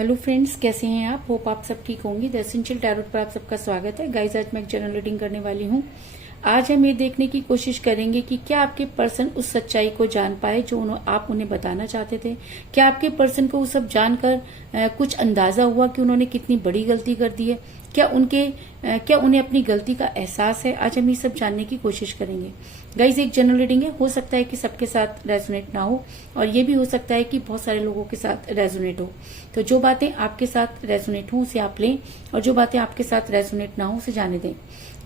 Hello friends, कैसे हैं आप? होप आप सब ठीक होंगे। द एसेंशियल टैरोट पर आप सबका स्वागत है। गाइस, आज मैं एक जनरल रीडिंग करने वाली हूँ। आज हम ये देखने की कोशिश करेंगे कि क्या आपके पर्सन उस सच्चाई को जान पाए जो आप उन्हें बताना चाहते थे। क्या आपके पर्सन को वो सब जानकर कुछ अंदाजा हुआ कि उन्होंने कितनी बड़ी गलती कर दी है। क्या उन्हें अपनी गलती का एहसास है। आज हम ये सब जानने की कोशिश करेंगे। गाइज, एक जनरल रीडिंग है, हो सकता है कि सबके साथ रेजोनेट ना हो और ये भी हो सकता है कि बहुत सारे लोगों के साथ रेजोनेट हो। तो जो बातें आपके साथ रेजोनेट हो उसे आप लें और जो बातें आपके साथ रेजोनेट ना हो उसे जाने दें।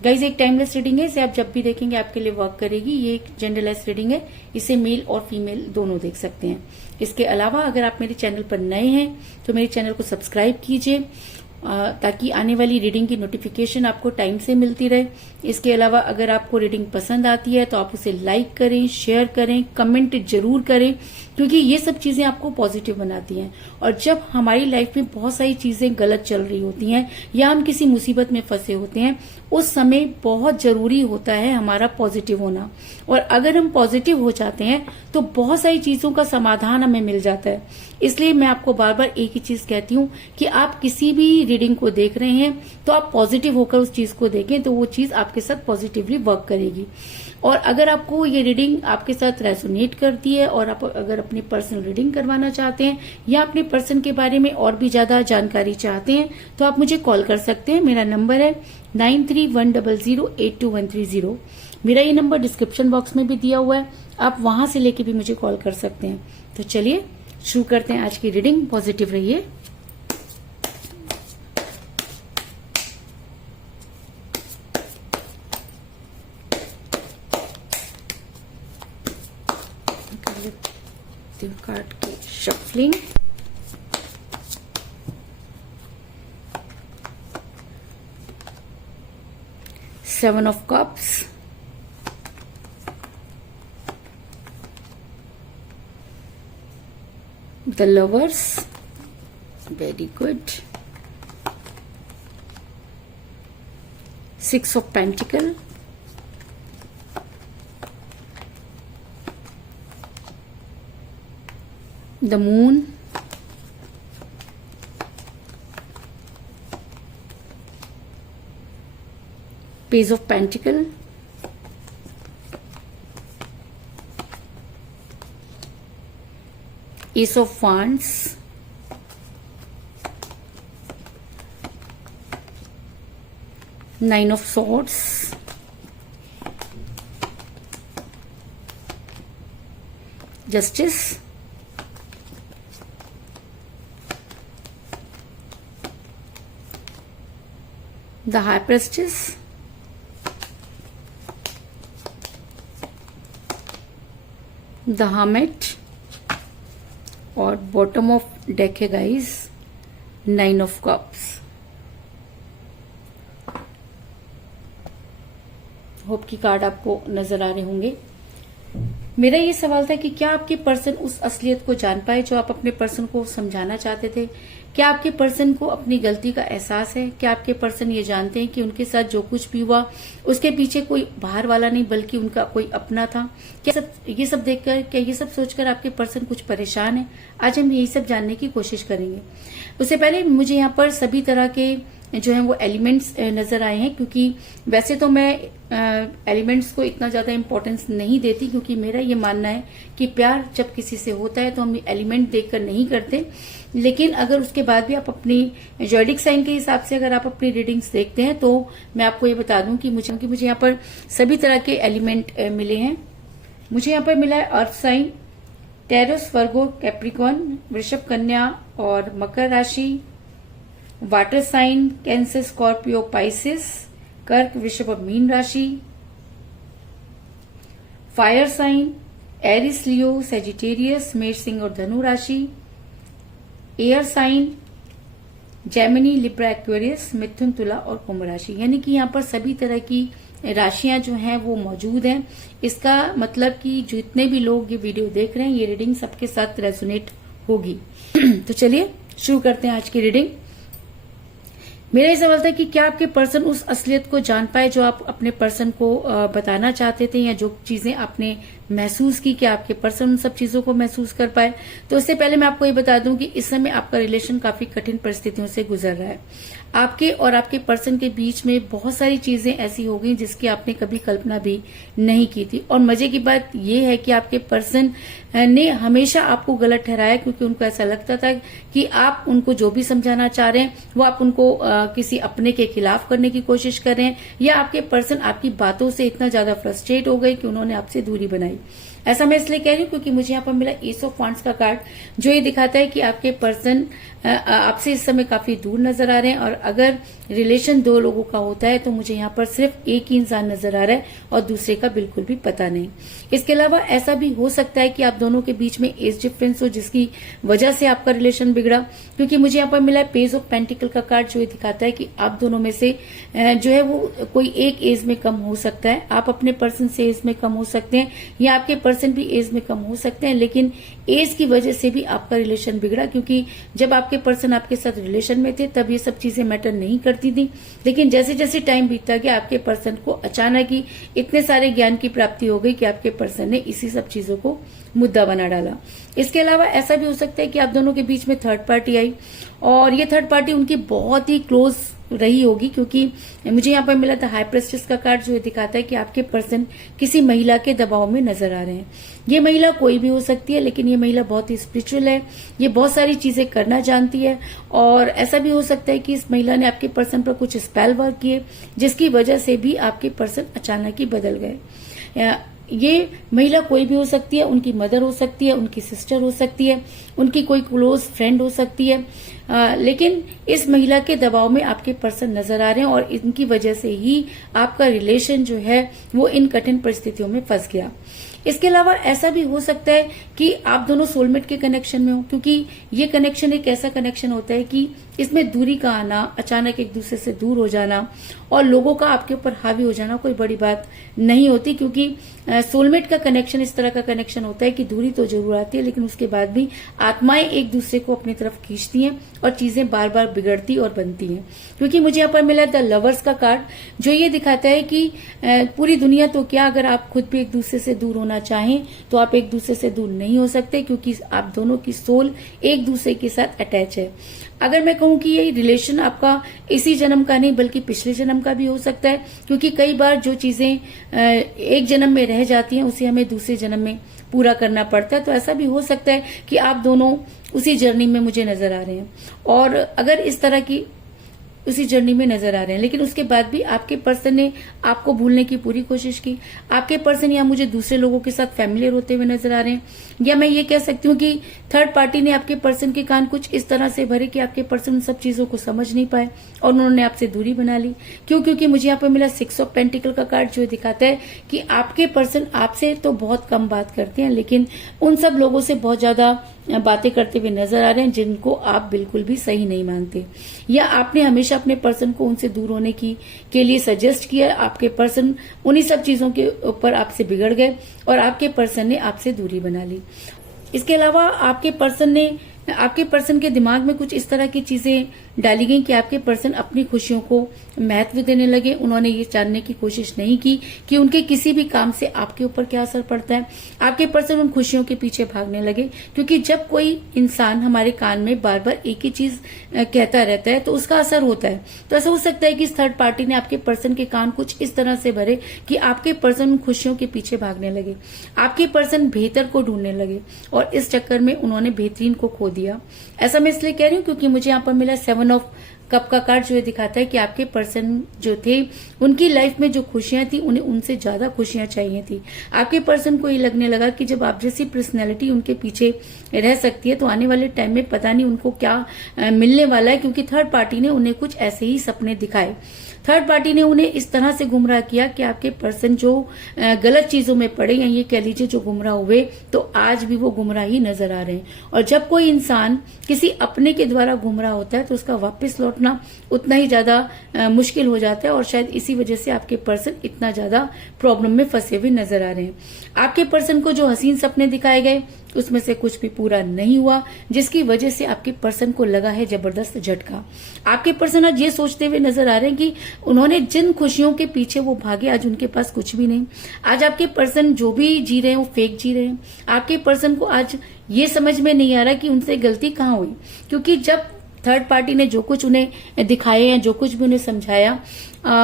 गाइज, एक टाइमलेस रीडिंग है, इसे आप जब भी देखेंगे आपके लिए वर्क करेगी। ये एक जेंडरलेस रीडिंग है, इसे मेल और फीमेल दोनों देख सकते हैं। इसके अलावा अगर आप मेरे चैनल पर नए हैं तो मेरे चैनल को सब्सक्राइब कीजिए ताकि आने वाली रीडिंग की नोटिफिकेशन आपको टाइम से मिलती रहे। इसके अलावा अगर आपको रीडिंग पसंद आती है तो आप उसे लाइक करें, शेयर करें, कमेंट जरूर करें, क्योंकि ये सब चीजें आपको पॉजिटिव बनाती हैं। और जब हमारी लाइफ में बहुत सारी चीजें गलत चल रही होती हैं या हम किसी मुसीबत में फंसे होते हैं, उस समय बहुत जरूरी होता है हमारा पॉजिटिव होना। और अगर हम पॉजिटिव हो जाते हैं तो बहुत सारी चीजों का समाधान हमें मिल जाता है। इसलिए मैं आपको बार बार एक ही चीज कहती हूँ कि आप किसी भी रीडिंग को देख रहे हैं तो आप पॉजिटिव होकर उस चीज को देखें, तो वो चीज आपके साथ पॉजिटिवली वर्क करेगी। और अगर आपको ये रीडिंग आपके साथ रेजोनेट करती है और आप अगर अपनी पर्सनल रीडिंग करवाना चाहते हैं या अपने पर्सन के बारे में और भी ज्यादा जानकारी चाहते हैं तो आप मुझे कॉल कर सकते हैं। मेरा नंबर है 9310082130। मेरा ये नंबर डिस्क्रिप्शन बॉक्स में भी दिया हुआ है, आप वहां से लेके भी मुझे कॉल कर सकते हैं। तो चलिए शुरू करते हैं आज की रीडिंग। पॉजिटिव रहिए। कार्ड की shuffling. Seven of cups, the lovers, very good, six of pentacle, the moon, page of pentacle, ace of wands, nine of swords, justice, the high priestess, the hermit और bottom of deck है guys nine of cups. Hope की card आपको नजर आ रहे होंगे। मेरा ये सवाल था कि क्या आपके पर्सन उस असलियत को जान पाए जो आप अपने पर्सन को समझाना चाहते थे। क्या आपके पर्सन को अपनी गलती का एहसास है। क्या आपके पर्सन ये जानते हैं कि उनके साथ जो कुछ भी हुआ उसके पीछे कोई बाहर वाला नहीं बल्कि उनका कोई अपना था। क्या ये सब देखकर, क्या ये सब सोचकर आपके पर्सन कुछ परेशान है। आज हम यही सब जानने की कोशिश करेंगे। उससे पहले मुझे यहाँ पर सभी तरह के जो है वो एलिमेंट्स नजर आए हैं, क्योंकि वैसे तो मैं एलिमेंट्स को इतना ज्यादा इंपॉर्टेंस नहीं देती, क्योंकि मेरा ये मानना है कि प्यार जब किसी से होता है तो हम एलिमेंट देखकर नहीं करते। लेकिन अगर उसके बाद भी आप अपनी ज़ोडिएक साइन के हिसाब से अगर आप अपनी रीडिंग्स देखते हैं तो मैं आपको ये बता दूं कि मुझे यहाँ पर सभी तरह के एलिमेंट मिले हैं। मुझे यहाँ पर मिला है earth sign, Taurus, Virgo, Capricorn, वृषभ, कन्या और मकर राशि, water sign, Cancer, Scorpio, Pisces, कर्क, वृषभ और मीन राशि, fire sign, Aries, Leo, Sagittarius, मेष, सिंह और धनु राशि, air sign, Gemini, Libra, Aquarius, मिथुन, तुला और कुंभ राशि। यानी कि यहाँ पर सभी तरह की राशियां जो हैं वो मौजूद हैं। इसका मतलब कि जितने भी लोग ये वीडियो देख रहे हैं ये रीडिंग सबके साथ रेजोनेट होगी। तो चलिए शुरू करते हैं आज की रीडिंग। मेरा ये सवाल था कि क्या आपके पर्सन उस असलियत को जान पाए जो आप अपने पर्सन को बताना चाहते थे, या जो चीजें आपने महसूस की, क्या आपके पर्सन उन सब चीजों को महसूस कर पाए। तो उससे पहले मैं आपको ये बता दूं कि इस समय आपका रिलेशन काफी कठिन परिस्थितियों से गुजर रहा है। आपके और आपके पर्सन के बीच में बहुत सारी चीजें ऐसी हो गई जिसकी आपने कभी कल्पना भी नहीं की थी। और मजे की बात यह है कि आपके पर्सन ने हमेशा आपको गलत ठहराया, क्योंकि उनको ऐसा लगता था कि आप उनको जो भी समझाना चाह रहे हैं वो आप उनको किसी अपने के खिलाफ करने की कोशिश कर रहे हैं, या आपके पर्सन आपकी बातों से इतना ज्यादा फ्रस्ट्रेट हो गए कि उन्होंने आपसे दूरी बनाई। ऐसा मैं इसलिए कह रही हूँ क्योंकि मुझे यहाँ पर मिला एस ऑफ वांड्स का कार्ड, जो ये दिखाता है कि आपके पर्सन आपसे इस समय काफी दूर नजर आ रहे हैं। और अगर रिलेशन दो लोगों का होता है तो मुझे यहाँ पर सिर्फ एक ही इंसान नजर आ रहा है और दूसरे का बिल्कुल भी पता नहीं। इसके अलावा ऐसा भी हो सकता है कि आप दोनों के बीच में एज डिफरेंस हो, जिसकी वजह से आपका रिलेशन बिगड़ा। क्योंकि मुझे यहाँ पर मिला है पेज ऑफ पेंटिकल का कार्ड, जो ये दिखाता है कि आप दोनों में से जो है वो कोई एक एज में कम हो सकता है। आप अपने पर्सन से एज में कम हो सकते हैं या आपके पर्सन भी एज में कम हो सकते हैं, लेकिन एज की वजह से भी आपका रिलेशन बिगड़ा। क्योंकि जब आपके पर्सन आपके साथ रिलेशन में थे तब ये सब चीजें मैटर नहीं करती थी, लेकिन जैसे जैसे टाइम बीतता गया आपके पर्सन को अचानक ही इतने सारे ज्ञान की प्राप्ति हो गई कि आपके पर्सन ने इसी सब चीजों को मुद्दा बना डाला। इसके अलावा ऐसा भी हो सकता है कि आप दोनों के बीच में थर्ड पार्टी आई और ये थर्ड पार्टी उनकी बहुत ही क्लोज रही होगी, क्योंकि मुझे यहाँ पर मिला था हाई प्रेस्टिस का कार्ड, जो दिखाता है कि आपके पर्सन किसी महिला के दबाव में नजर आ रहे हैं। ये महिला कोई भी हो सकती है, लेकिन ये महिला बहुत ही स्पिरिचुअल है, ये बहुत सारी चीजें करना जानती है। और ऐसा भी हो सकता है कि इस महिला ने आपके पर्सन पर कुछ स्पेल वर्क किए, जिसकी वजह से भी आपके पर्सन अचानक ही बदल गए। ये महिला कोई भी हो सकती है, उनकी मदर हो सकती है, उनकी सिस्टर हो सकती है, उनकी कोई क्लोज फ्रेंड हो सकती है, लेकिन इस महिला के दबाव में आपके पर्सन नजर आ रहे हैं और इनकी वजह से ही आपका रिलेशन जो है वो इन कठिन परिस्थितियों में फंस गया। इसके अलावा ऐसा भी हो सकता है कि आप दोनों सोलमेट के कनेक्शन में हो, क्योंकि ये कनेक्शन एक ऐसा कनेक्शन होता है कि इसमें दूरी का आना, अचानक एक दूसरे से दूर हो जाना और लोगों का आपके ऊपर हावी हो जाना कोई बड़ी बात नहीं होती। क्योंकि सोलमेट का कनेक्शन इस तरह का कनेक्शन होता है कि दूरी तो जरूर आती है, लेकिन उसके बाद भी आत्माएं एक दूसरे को अपनी तरफ खींचती हैं और चीजें बार बार बिगड़ती और बनती हैं। क्योंकि मुझे यहाँ पर मिला द लवर्स का कार्ड, जो ये दिखाता है कि पूरी दुनिया तो क्या, अगर आप खुद भी एक दूसरे से दूर होना चाहें तो आप एक दूसरे से दूर नहीं हो सकते, क्योंकि आप दोनों की सोल एक दूसरे के साथ अटैच है। अगर मैं कहूं कि ये रिलेशन आपका इसी जन्म का नहीं बल्कि पिछले जन्म का भी हो सकता है, क्योंकि कई बार जो चीजें एक जन्म में रह जाती हैं उसे हमें दूसरे जन्म में पूरा करना पड़ता है। तो ऐसा भी हो सकता है कि आप दोनों उसी जर्नी में मुझे नजर आ रहे हैं, और अगर इस तरह की उसी जर्नी में नजर आ रहे हैं, लेकिन उसके बाद भी आपके पर्सन ने आपको भूलने की पूरी कोशिश की। आपके पर्सन या मुझे दूसरे लोगों के साथ फैमिलियर होते हुए नजर आ रहे हैं, या मैं ये कह सकती हूँ कि थर्ड पार्टी ने आपके पर्सन के कान कुछ इस तरह से भरे कि आपके पर्सन उन सब चीजों को समझ नहीं पाए और उन्होंने आपसे दूरी बना ली। क्यों? क्योंकि मुझे यहाँ पर मिला 6 ऑफ पेंटिकल का कार्ड, जो दिखाता है कि आपके पर्सन आपसे तो बहुत कम बात करते हैं, लेकिन उन सब लोगों से बहुत ज्यादा बातें करते हुए नजर आ रहे हैं जिनको आप बिल्कुल भी सही नहीं मानते, या आपने हमेशा अपने पर्सन को उनसे दूर होने के लिए सजेस्ट किया। आपके पर्सन उन्हीं सब चीजों के ऊपर आपसे बिगड़ गए और आपके पर्सन ने आपसे दूरी बना ली। इसके अलावा आपके पर्सन के दिमाग में कुछ इस तरह की चीजें डाली गई कि आपके पर्सन अपनी खुशियों को महत्व देने लगे। उन्होंने ये जानने की कोशिश नहीं की कि उनके किसी भी काम से आपके ऊपर क्या असर पड़ता है। आपके पर्सन उन खुशियों के पीछे भागने लगे, क्योंकि जब कोई इंसान हमारे कान में बार बार एक ही चीज कहता रहता है तो उसका असर होता है। तो ऐसा हो सकता है कि इस थर्ड पार्टी ने आपके पर्सन के कान कुछ इस तरह से भरे कि आपके पर्सन उन खुशियों के पीछे भागने लगे, आपके पर्सन बेहतर को ढूंढने लगे और इस चक्कर में उन्होंने बेहतरीन को खो दिया। ऐसा मैं इसलिए कह रही हूँ क्योंकि मुझे यहाँ पर मिला 7 ऑफ कप का कार्ड, जो दिखाता है कि आपके पर्सन जो थे उनकी लाइफ में जो खुशियां थी उन्हें उनसे ज्यादा खुशियां चाहिए थी। आपके पर्सन को ये लगने लगा कि जब आप जैसी पर्सनैलिटी उनके पीछे रह सकती है तो आने वाले टाइम में पता नहीं उनको क्या मिलने वाला है, क्योंकि थर्ड पार्टी ने उन्हें कुछ ऐसे ही सपने दिखाए। थर्ड पार्टी ने उन्हें इस तरह से गुमराह किया कि आपके पर्सन जो गलत चीजों में पड़े, या ये कह लीजिए जो गुमराह हुए, तो आज भी वो गुमराह ही नजर आ रहे हैं। और जब कोई इंसान किसी अपने के द्वारा गुमराह होता है तो उसका वापस लौटना उतना ही ज्यादा मुश्किल हो जाता है, और शायद इसी वजह से आपके पर्सन इतना ज्यादा प्रॉब्लम में फंसे हुए नजर आ रहे हैं। आपके पर्सन को जो हसीन सपने दिखाए गए उसमें से कुछ भी पूरा नहीं हुआ, जिसकी वजह से आपके पर्सन को लगा है जबरदस्त झटका। आपके पर्सन आज ये सोचते हुए नजर आ रहे हैं कि उन्होंने जिन खुशियों के पीछे वो भागे, आज उनके पास कुछ भी नहीं। आज आपके पर्सन जो भी जी रहे हैं वो फेक जी रहे हैं। आपके पर्सन को आज ये समझ में नहीं आ रहा कि उनसे गलती कहाँ हुई, क्योंकि जब थर्ड पार्टी ने जो कुछ उन्हें दिखाया या जो कुछ भी उन्हें समझाया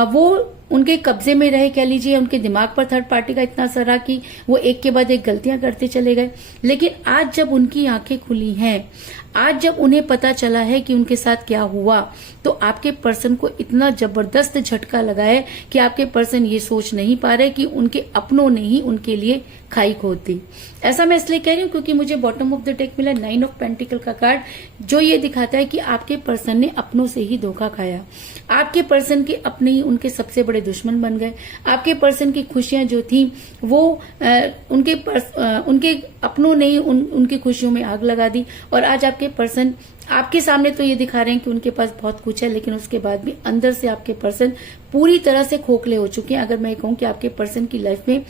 वो उनके कब्जे में रहे, कह लीजिए उनके दिमाग पर थर्ड पार्टी का इतना असर रहा कि वो एक के बाद एक गलतियां करते चले गए। लेकिन आज जब उनकी आंखें खुली हैं, आज जब उन्हें पता चला है कि उनके साथ क्या हुआ, तो आपके पर्सन को इतना जबरदस्त झटका लगा है कि आपके पर्सन ये सोच नहीं पा रहे कि उनके अपनों ने ही उनके लिए खाई खोद दी। ऐसा मैं इसलिए कह रही हूँ क्योंकि मुझे बॉटम ऑफ द डेक मिला 9 ऑफ पेंटिकल का कार्ड, जो ये दिखाता है कि आपके पर्सन ने अपनों से ही धोखा खाया। आपके पर्सन के अपने ही उनके सबसे बड़े दुश्मन बन गए। आपके पर्सन की खुशियां जो थी वो उनके अपनों ने ही उनकी खुशियों में आग लगा दी। और आज आपके पर्सन आपके सामने तो ये दिखा रहे हैं कि उनके पास बहुत कुछ है, लेकिन उसके बाद भी अंदर से आपके पर्सन पूरी तरह से खोखले हो चुके हैं। अगर मैं कहूं कि आपके पर्सन की लाइफ में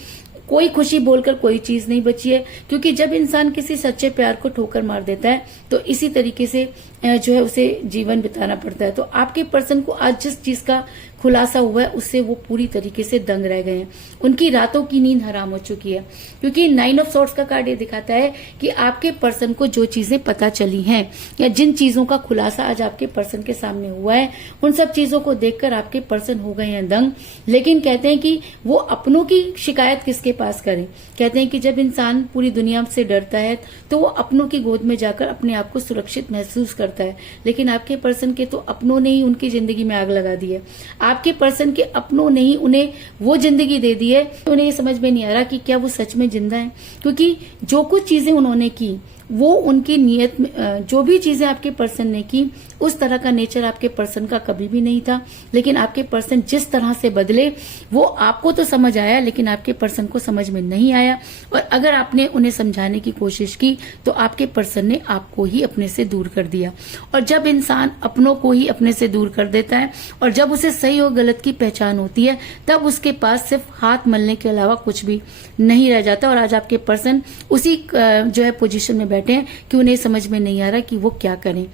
कोई खुशी बोलकर कोई चीज नहीं बची है, क्योंकि जब इंसान किसी सच्चे प्यार को ठोकर मार देता है तो इसी तरीके से जो है उसे जीवन बिताना पड़ता है। तो आपके पर्सन को आज जिस चीज का खुलासा हुआ है उससे वो पूरी तरीके से दंग रह गए हैं। उनकी रातों की नींद हराम हो चुकी है, क्योंकि 9 ऑफ सॉर्ड्स का कार्ड ये दिखाता है कि आपके पर्सन को जो चीजें पता चली हैं या जिन चीजों का खुलासा आज आपके पर्सन के सामने हुआ है, उन सब चीजों को देखकर आपके पर्सन हो गए हैं दंग। लेकिन कहते हैं कि वो अपनों की शिकायत किसके पास करें। कहते हैं कि जब इंसान पूरी दुनिया से डरता है तो वो अपनों की गोद में जाकर अपने आप को सुरक्षित महसूस करता है। लेकिन आपके पर्सन के तो अपनों ने ही उनकी जिंदगी में आग लगा दी है। आपके पर्सन के अपनों ने ही उन्हें वो जिंदगी दे दी है, उन्हें ये समझ में नहीं आ रहा कि क्या वो सच में जिंदा है। क्योंकि जो कुछ चीजें उन्होंने की वो उनकी नियत में, जो भी चीजें आपके पर्सन ने की उस तरह का नेचर आपके पर्सन का कभी भी नहीं था। लेकिन आपके पर्सन जिस तरह से बदले वो आपको तो समझ आया, लेकिन आपके पर्सन को समझ में नहीं आया। और अगर आपने उन्हें समझाने की कोशिश की तो आपके पर्सन ने आपको ही अपने से दूर कर दिया। और जब इंसान अपनों को ही अपने से दूर कर देता है और जब उसे सही और गलत की पहचान होती है, तब उसके पास सिर्फ हाथ मलने के अलावा कुछ भी नहीं रह जाता। और आज आपके पर्सन उसी जो है पोजीशन में बैठे हैं कि उन्हें समझ में नहीं आ रहा कि वो क्या करें।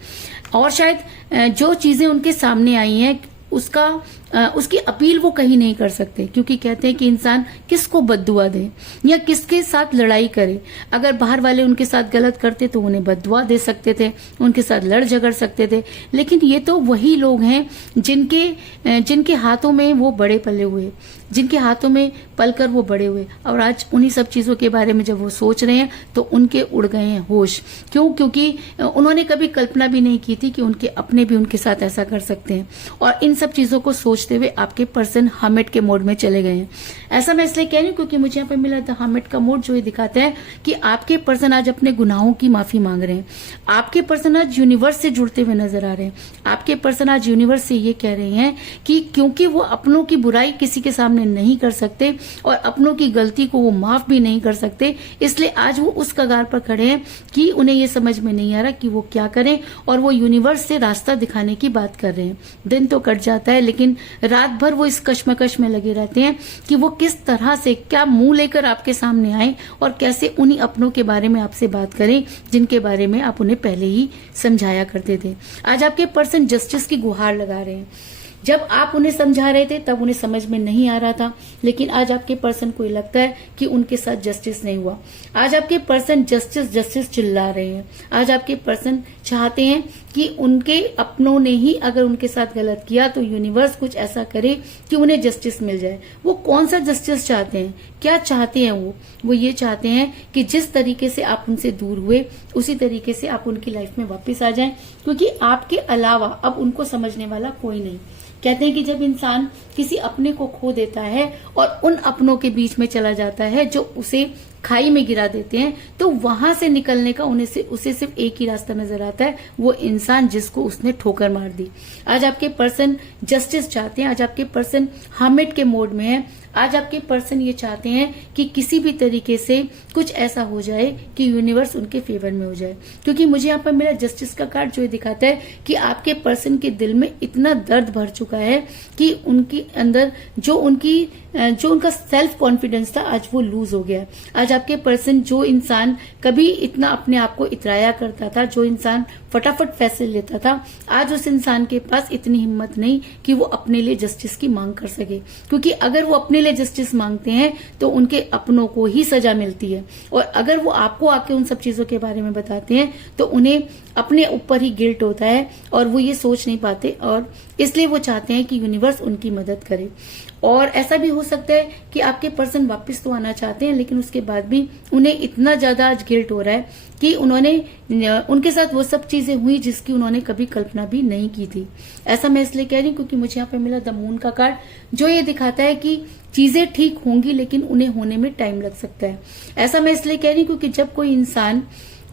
और शायद जो चीजें उनके सामने आई हैं उसकी अपील वो कहीं नहीं कर सकते, क्योंकि कहते हैं कि इंसान किसको बद्दुआ दे या किसके साथ लड़ाई करे। अगर बाहर वाले उनके साथ गलत करते तो उन्हें बद्दुआ दे सकते थे, उनके साथ लड़ झगड़ सकते थे। लेकिन ये तो वही लोग हैं जिनके हाथों में वो बड़े पले हुए, जिनके हाथों में पलकर वो बड़े हुए। और आज उन्हीं सब चीजों के बारे में जब वो सोच रहे हैं तो उनके उड़ गए हैं होश। क्यों? क्योंकि उन्होंने कभी कल्पना भी नहीं की थी कि उनके अपने भी उनके साथ ऐसा कर सकते हैं। और इन सब चीजों को सोचते हुए आपके पर्सन हर्मिट के मोड में चले गए हैं। ऐसा मैं इसलिए कह रही हूँ क्योंकि मुझे यहाँ पे मिला था हर्मिट का मोड, जो ये दिखाता है कि आपके पर्सन आज अपने गुनाहों की माफी मांग रहे हैं। आपके पर्सन आज यूनिवर्स से जुड़ते हुए नजर आ रहे हैं। आपके पर्सन आज यूनिवर्स से ये कह रहे हैं कि क्योंकि वो अपनों की बुराई किसी के सामने नहीं कर सकते और अपनों की गलती को वो माफ भी नहीं कर सकते, इसलिए आज वो उस कगार पर खड़े हैं कि उन्हें ये समझ में नहीं आ रहा कि वो क्या करें। और वो यूनिवर्स से रास्ता दिखाने की बात कर रहे हैं। दिन तो कट जाता है लेकिन रात भर वो इस कश्मकश में लगे रहते हैं कि वो किस तरह से क्या मुंह लेकर आपके सामने आए और कैसे उन्हीं अपनों के बारे में आपसे बात करें जिनके बारे में आप उन्हें पहले ही समझाया करते थे। आज आपके पर्सन जस्टिस की गुहार लगा रहे हैं। जब आप उन्हें समझा रहे थे तब उन्हें समझ में नहीं आ रहा था, लेकिन आज आपके पर्सन को लगता है कि उनके साथ जस्टिस नहीं हुआ। आज आपके पर्सन जस्टिस जस्टिस चिल्ला रहे हैं। आज आपके पर्सन चाहते हैं कि उनके अपनों ने ही अगर उनके साथ गलत किया तो यूनिवर्स कुछ ऐसा करे कि उन्हें जस्टिस मिल जाए। वो कौन सा जस्टिस चाहते हैं, क्या चाहते हैं? वो ये चाहते हैं कि जिस तरीके से आप उनसे दूर हुए उसी तरीके से आप उनकी लाइफ में वापस आ जाएं, क्योंकि आपके अलावा अब उनको समझने वाला कोई नहीं। कहते हैं कि जब इंसान किसी अपने को खो देता है और उन अपनों के बीच में चला जाता है जो उसे खाई में गिरा देते हैं, तो वहां से निकलने का उसे सिर्फ एक ही रास्ता नजर आता है, वो इंसान जिसको उसने ठोकर मार दी। आज आपके पर्सन जस्टिस चाहते हैं। आज आपके पर्सन हर्मिट के मोड में है। आज आपके पर्सन ये चाहते हैं कि किसी भी तरीके से कुछ ऐसा हो जाए कि यूनिवर्स उनके फेवर में हो जाए, क्योंकि मुझे यहाँ पर मेरा जस्टिस का कार्ड जो दिखाता है कि आपके पर्सन के दिल में इतना दर्द भर चुका है कि उनके अंदर जो उनका सेल्फ कॉन्फिडेंस था आज वो लूज हो गया है। आज आपके पर्सन, जो इंसान कभी इतना अपने आप को इतराया करता था, जो इंसान फटाफट फैसले लेता था, आज उस इंसान के पास इतनी हिम्मत नहीं कि वो अपने लिए जस्टिस की मांग कर सके। क्योंकि अगर वो अपने लिए जस्टिस मांगते हैं तो उनके अपनों को ही सजा मिलती है, और अगर वो आपको आके उन सब चीजों के बारे में बताते हैं तो उन्हें अपने ऊपर ही गिल्ट होता है और वो ये सोच नहीं पाते, और इसलिए वो चाहते हैं कि यूनिवर्स उनकी मदद करे। और ऐसा भी हो सकता है कि आपके पर्सन वापस तो आना चाहते हैं, लेकिन उसके बाद भी उन्हें इतना ज्यादा आज गिल्ट हो रहा है कि उनके साथ वो सब चीजें हुई जिसकी उन्होंने कभी कल्पना भी नहीं की थी। ऐसा मैं इसलिए कह रही हूँ क्योंकि मुझे यहाँ पे मिला द मून का कार्ड, जो ये दिखाता है कि चीजें ठीक होंगी लेकिन उन्हें होने में टाइम लग सकता है। ऐसा मैं इसलिए कह रही हूँ क्योंकि जब कोई इंसान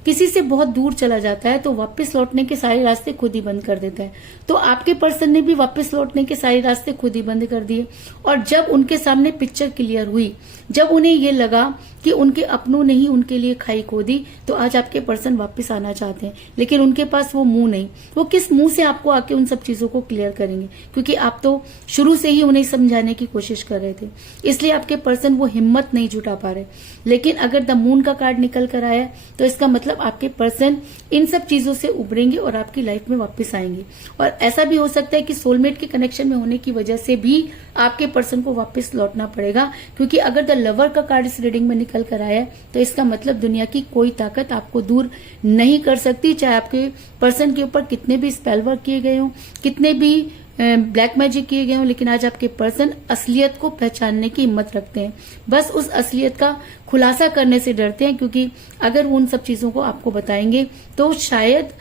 किसी से बहुत दूर चला जाता है तो वापस लौटने के सारे रास्ते खुद ही बंद कर देता है। तो आपके पर्सन ने भी वापस लौटने के सारे रास्ते खुद ही बंद कर दिए, और जब उनके सामने पिक्चर क्लियर हुई, जब उन्हें ये लगा कि उनके अपनों ने ही उनके लिए खाई खोदी, तो आज आपके पर्सन वापस आना चाहते हैं, लेकिन उनके पास वो मुंह नहीं। वो किस मुंह से आपको आके उन सब चीजों को क्लियर करेंगे, क्योंकि आप तो शुरू से ही उन्हें समझाने की कोशिश कर रहे थे, इसलिए आपके पर्सन वो हिम्मत नहीं जुटा पा रहे। लेकिन अगर द मून का कार्ड निकल कर आया तो इसका मतलब आपके पर्सन इन सब चीजों से उभरेंगे और आपकी लाइफ में वापस आएंगे। और ऐसा भी हो सकता है कि सोलमेट के कनेक्शन में होने की वजह से भी आपके पर्सन को वापस लौटना पड़ेगा, क्योंकि अगर द लवर का कार्ड इस रीडिंग में निकल कर आया तो इसका मतलब दुनिया की कोई ताकत आपको दूर नहीं कर सकती, चाहे आपके पर्सन के ऊपर कितने भी स्पेल वर्क किए गए हों, कितने भी ब्लैक मैजिक किए गए हों, लेकिन आज आपके पर्सन असलियत को पहचानने की हिम्मत रखते हैं। बस उस असलियत का खुलासा करने से डरते हैं, क्योंकि अगर वो उन सब चीजों को आपको बताएंगे तो शायद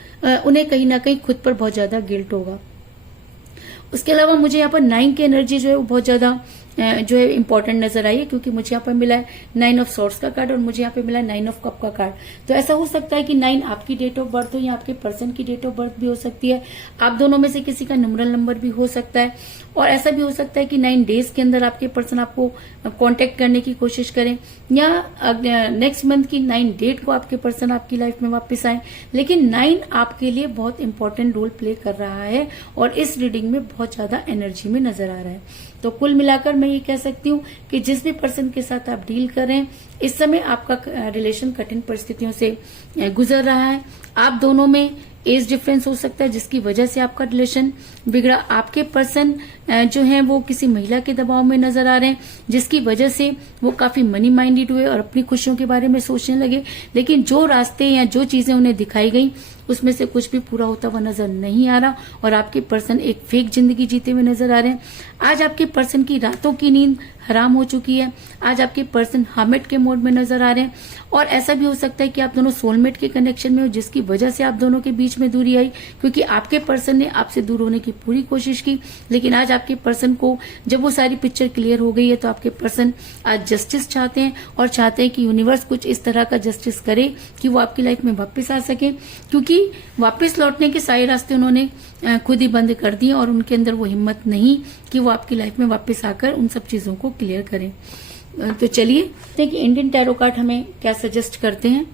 उन्हें कहीं ना कहीं खुद पर बहुत ज्यादा गिल्ट होगा। उसके अलावा मुझे यहाँ पर 9 की एनर्जी जो है वो बहुत ज्यादा जो है इंपॉर्टेंट नजर आई है, क्योंकि मुझे यहाँ पर मिला है 9 ऑफ सॉर्ड्स का कार्ड और मुझे यहाँ पे मिला है 9 ऑफ कप का कार्ड। तो ऐसा हो सकता है कि 9 आपकी डेट ऑफ बर्थ हो या आपके पर्सन की डेट ऑफ बर्थ भी हो सकती है, आप दोनों में से किसी का न्यूमरल नंबर भी हो सकता है, और ऐसा भी हो सकता है कि 9 डेज के अंदर आपके पर्सन आपको कांटेक्ट करने की कोशिश करें, या नेक्स्ट मंथ की 9 डेट को आपके पर्सन आपकी लाइफ में वापस आए। लेकिन 9 आपके लिए बहुत इंपॉर्टेंट रोल प्ले कर रहा है और इस रीडिंग में बहुत ज्यादा एनर्जी में नजर आ रहा है। तो कुल मिलाकर मैं ये कह सकती हूँ कि जिस भी पर्सन के साथ आप डील कर रहे हैं, इस समय आपका रिलेशन कठिन परिस्थितियों से गुजर रहा है। आप दोनों में एज डिफरेंस हो सकता है जिसकी वजह से आपका रिलेशन बिगड़ा। आपके पर्सन जो हैं वो किसी महिला के दबाव में नजर आ रहे हैं, जिसकी वजह से वो काफी मनी माइंडेड हुए और अपनी खुशियों के बारे में सोचने लगे, लेकिन जो रास्ते या जो चीजें उन्हें दिखाई गई उसमें से कुछ भी पूरा होता हुआ नजर नहीं आ रहा, और आपके पर्सन एक फेक जिंदगी जीते हुए नजर आ रहे हैं। आज आपके पर्सन की रातों की नींद हराम हो चुकी है। आज आपके पर्सन हार्मेट के मोड में नजर आ रहे हैं, और ऐसा भी हो सकता है कि आप दोनों सोलमेट के कनेक्शन में हो, जिसकी वजह से आप दोनों के बीच में दूरी आई, क्योंकि आपके पर्सन ने आपसे दूर होने की पूरी कोशिश की, लेकिन आज आपके पर्सन को जब वो सारी पिक्चर क्लियर हो गई है तो आपके पर्सन आज जस्टिस चाहते हैं, और चाहते हैं कि यूनिवर्स कुछ इस तरह का जस्टिस करे कि वो आपकी लाइफ में वापस आ सके, क्योंकि वापस लौटने के सारे रास्ते उन्होंने खुद ही बंद कर दिए, और उनके अंदर वो हिम्मत नहीं कि वो आपकी लाइफ में वापस आकर उन सब चीजों को क्लियर करें। तो चलिए देखते हैं कि इंडियन टैरो कार्ड हमें क्या सजेस्ट करते हैं।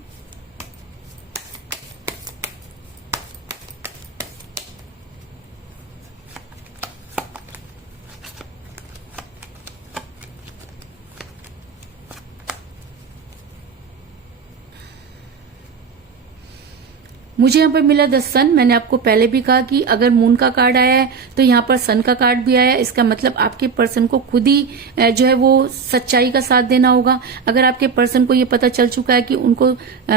मुझे यहाँ पर मिला द सन। मैंने आपको पहले भी कहा कि अगर मून का कार्ड आया है तो यहाँ पर सन का कार्ड भी आया है। इसका मतलब आपके पर्सन को खुद ही जो है वो सच्चाई का साथ देना होगा। अगर आपके पर्सन को ये पता चल चुका है कि उनको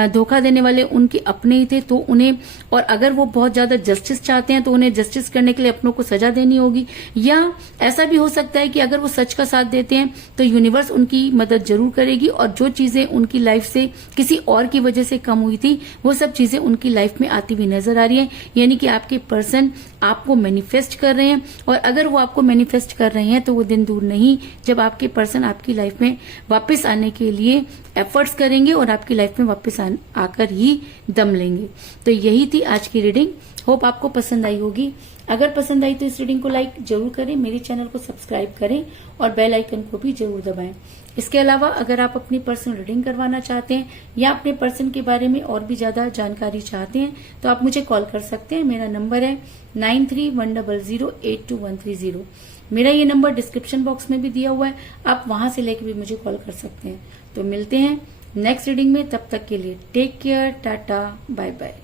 धोखा देने वाले उनके अपने ही थे, तो उन्हें, और अगर वो बहुत ज्यादा जस्टिस चाहते हैं तो उन्हें जस्टिस करने के लिए अपनों को सजा देनी होगी। या ऐसा भी हो सकता है कि अगर वो सच का साथ देते हैं तो यूनिवर्स उनकी मदद जरूर करेगी, और जो चीजें उनकी लाइफ से किसी और की वजह से कम हुई थी वो सब चीजें उनकी लाइफ में आती हुई नजर आ रही है। यानी कि आपके पर्सन आपको मैनिफेस्ट कर रहे हैं, और अगर वो आपको मैनिफेस्ट कर रहे हैं तो वो दिन दूर नहीं जब आपके पर्सन आपकी लाइफ में वापस आने के लिए एफर्ट्स करेंगे और आपकी लाइफ में वापस आकर ही दम लेंगे। तो यही थी आज की रीडिंग। होप आपको पसंद आई होगी। अगर पसंद आई तो इस रीडिंग को लाइक जरूर करें, मेरे चैनल को सब्सक्राइब करें और बेल आइकन को भी जरूर दबाएं। इसके अलावा अगर आप अपनी पर्सनल रीडिंग करवाना चाहते हैं या अपने पर्सन के बारे में और भी ज्यादा जानकारी चाहते हैं तो आप मुझे कॉल कर सकते हैं। मेरा नंबर है 9310082130। मेरा ये नंबर डिस्क्रिप्शन बॉक्स में भी दिया हुआ है, आप वहां से लेकर भी मुझे कॉल कर सकते हैं। तो मिलते हैं नेक्स्ट रीडिंग में। तब तक के लिए take care, tata, bye bye.